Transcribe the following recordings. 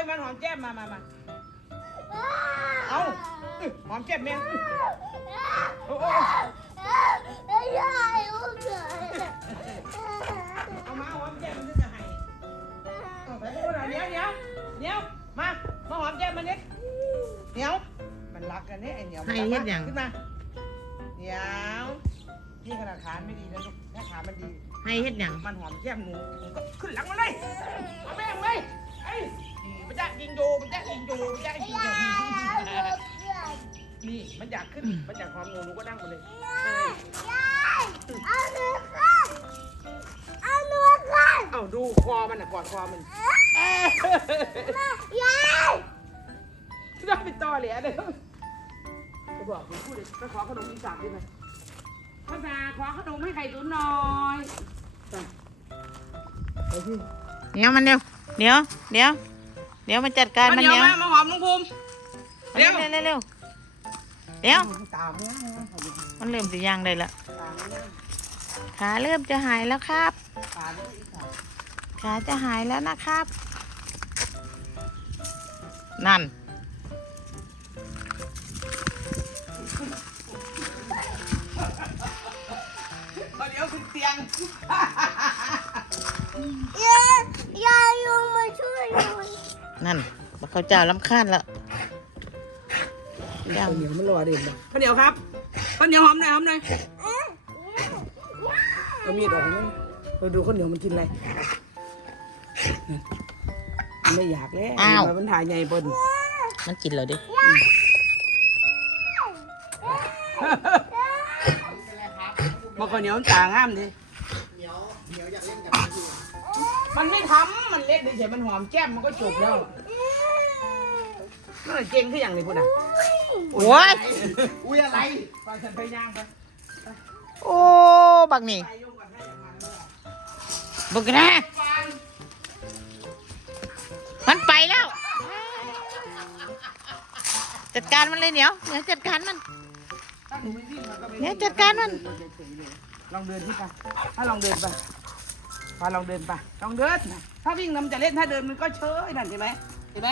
ยมันหอมแก้มมามามาเอาอื้อหอมแก้มแม่อื้อโอ้โอ้เอามาหอมแก้มมันจะให้เอาไปพูดหน่อยเดี๋ยวเดี๋ยวเดี๋ยวมา มาหอมแก้มมันนิดเดี๋ยวมันรักกันเนี่ยไอ้เหนียวมันรักมากขึ้นมาเดี๋ยวนี่ขนาดขาไม่ดีนะลูกถ้าขามันดี ให้เฮ็ดหยังมันหอมแก้มหนูหนูก็ขึ้นหลังมาเลย เอาแม่งเลยไอ้ย มันจะยิงดูมันจะยิงดูมันจะยิงดูนี่มันอยากขึ้นมันอยากหอมหนูหนูก็นั่งมาเลยเอาดูคอมันอะกอดคอมันเอ้ยต้องไปต่อเหลียเลยจะบอกคุณพูดเลยไปขอขนมอีสานได้ไหมภาษาขอขนมให้ไข่ตุ๋นหน่อยไปไปที่เดี๋ยวมันเดี๋ยวเดี๋ยวเดี๋ยวเดี๋ยวมาจัดการมันเดี๋ยวเดี๋ยวมามาหอมลุงภูมิเร็วเร็วเร็วเร็วเดี๋ยวตามเนี่ยมันเริ่มจะย่างได้ละตามเนี่ยขาเริ่มจะหายแล้วครับตามเนี่ยอีกค่ะขาจะหายแล้วนะครับ นั่น นั่นบักเขาเจ้าลำคาญละย่างข้าวเหนียวมันรอเด่นป่ะข้าวเหนียวครับข้าวเหนียวหอมหน่อยหอมหน่อยเอามีดออกมั้งเราดูข้าวเหนียวมันกินอะไรมันไม่อยากแล้วมันถ่ายใหญ่เปิ้ลมันกินเลยดิมาข้าวเหนียวมันต่างห้ามดิ มันไม่ทำมันเล็กเฉยๆมันหอมแก้มมันก็จบแล้วมันเก่งขึ้นอย่างนี้พุ่นอะโอ้ย อุ้ยอะไรไปฉันไปย่างไปโอ้ บักนี่ไปยุ่งกับให้อย่างมันเลยบักนะมันไปแล้ว จัดการมันเลยเหนียวเหนียวจัดการมัน ถ้าหนูไม่วิ่งมันก็ไม่เนี่ยจัดการมันล ลองเดินที่ไปถ้าลองเดินไปพาลองเดินไปลองเดินนะถ้าวิ่งนำจะเล่นถ้าเดินมันก็เชยนั่นเห็นไหมเห็นไหม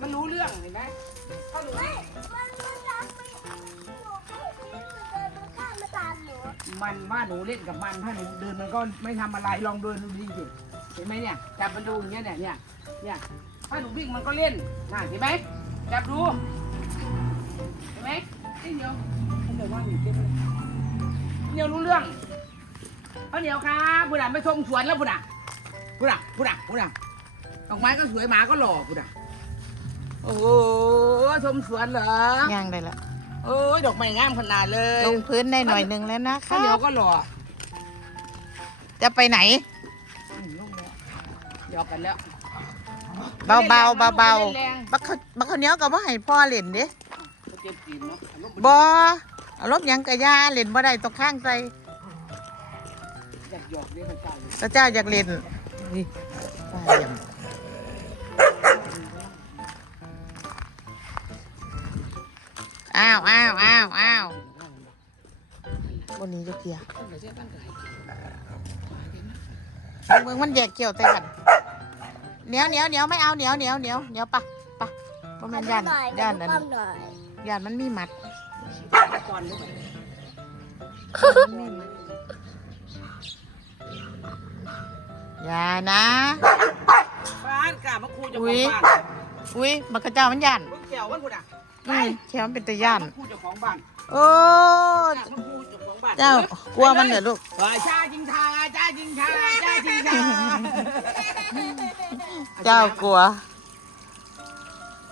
มันรู้เรื่องเห็นไหมถ้าหนูวิ่งมันว่าหนูเล่นกับมันถ้าหนูเดินมันก็ไม่ทำอะไรลองเดินดูดีสิเห็นไหมเนี่ยจับมันดูอย่างเงี้ยเนี่ยเนี่ยเนี่ยถ้าหนูวิ่งมันก็เล่นน่ะเห็นไหมจับดูเห็นไหมไอ้เดียวไอ้เดียวว่าหนูเก็บเลย เดียวรู้เรื่องเอาเดียวครับผู้ด่าไม่ชมสวนแล้วผู้ด่าผู้ด่าผู้ด่าผู้ด่าดอกไม้ก็สวยหมาก็หล่อผู้ด่าโอ้โหชมสวนเหรอย่างได้ละโอ้ยดอกไม้งามขนาดเลยลงพื้นได้หน่อยหนึ่งแล้วนะคข้าวรัเหนียวบก็หล่อจะไปไหน อืมลงแล้วหยอกกันแล้ว เบาเบาเบาเบาไม่เล่นแรงๆบักเขาบักเขาวเหนี้ยวกับว่าให้พ่อเล่นเด้เขาเจ็บจีนเนาะเอาลูกบอ เอารถยังกะยาเล่นบ่ได้ต้องข้างใจอยากหยอกเรียกพระเจ้าเลยพระเจ้าอยากเล่นนี่ป้าเยี่ยมอ้าวอ้าวอ้าวอ้าววันนี้จะเกียร์เมืองมันแยกเกี่ยวแต่กันเหนียวเหนียวเหนียวไม่เอาเหนียวเหนียวเหนียวเหนียวปะปะเพราะมันยันยันนั่นยันมันมีหมัด ก่อนด้วยอย่านะ บ้านกล้ามาคูเจ้าขอุ๊องยบ้านอุ้ยบักกระเจ้ามันยันลูกแก้วมันกูด่ะอืมแค่มันเป็นตะยันมาคูเจ้าของบ้านโอ้กล้ามาคูเจ้าของบ้านเจ้ากลัวมันเหรอลูกเฮ้ยชาจิงชาชาจิงชาชาจิงชาเจ้ากลัว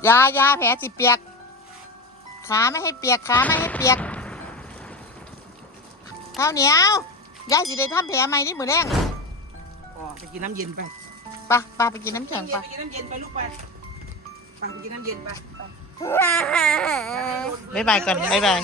ยายาแผลสิเปียก ขาไม่ให้เปียกขาไม่ให้เปียกข้าวเหนียวยายสิได้ทำแผลใหม่นี่มือแรงอ๋อไปกินน้ำเย็นไปไปะปไปกินน้ำแข็งไปไปะกินน้ำเย็นไปลูกไปไปไปกินน้ำเย็นไปบ๊ายบายก่อนบ๊ายบาย